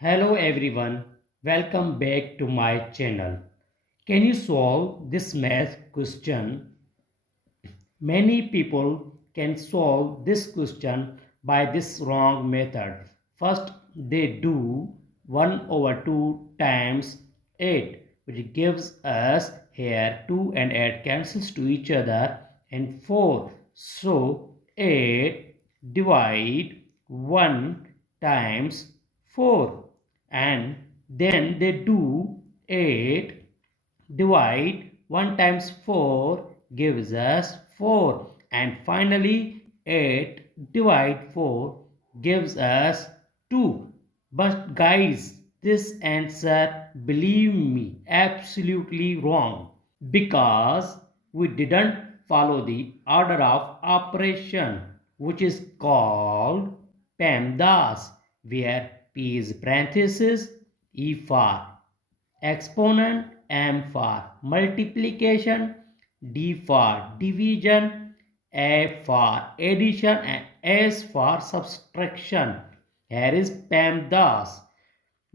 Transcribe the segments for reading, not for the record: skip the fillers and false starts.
Hello everyone, welcome back to my channel. Can you solve this math question? Many people can solve this question by this wrong method. First, they do 1 over 2 times 8, which gives us here 2 and 8 cancels to each other and 4. So, 8 divide 1 times 4, and then they do 8 divide 1 times 4 gives us 4, and finally 8 divide 4 gives us 2. But guys, this answer, believe me, absolutely wrong, because we didn't follow the order of operation, which is called PEMDAS, where P is parenthesis, E for exponent, M for multiplication, D for division, A for addition, and S for subtraction. Here is PEMDAS,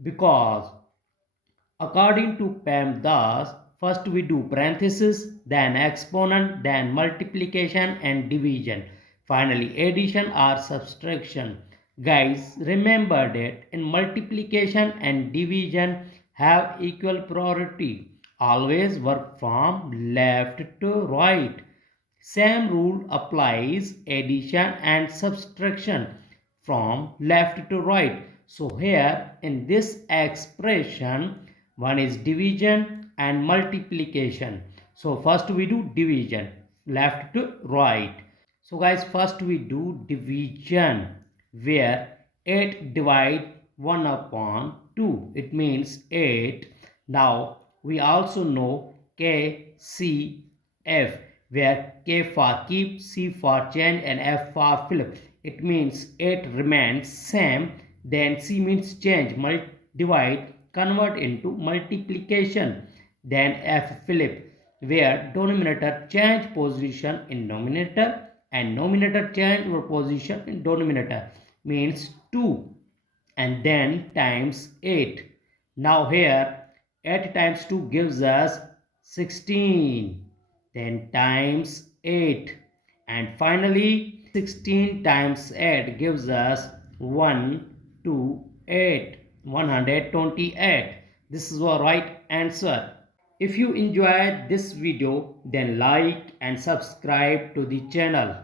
because according to PEMDAS, first we do parenthesis, then exponent, then multiplication and division, finally addition or subtraction. Guys, remember that in multiplication and division have equal priority. Always work from left to right. Same rule applies addition and subtraction from left to right. So here in this expression, one is division and multiplication. So first we do division, left to right. So guys, first we do division, where 8 divide 1 upon 2. It means 8. Now we also know K, C, F, where K for keep, C for change, and F for flip. It means 8 remains same, then C means change, divide, convert into multiplication, then F flip, where denominator change position in numerator and numerator change position in denominator, means 2, and then times 8. Now here 8 times 2 gives us 16, then times 8, and finally 16 times 8 gives us 128, 128. This is the right answer. If you enjoyed this video, then like and subscribe to the channel.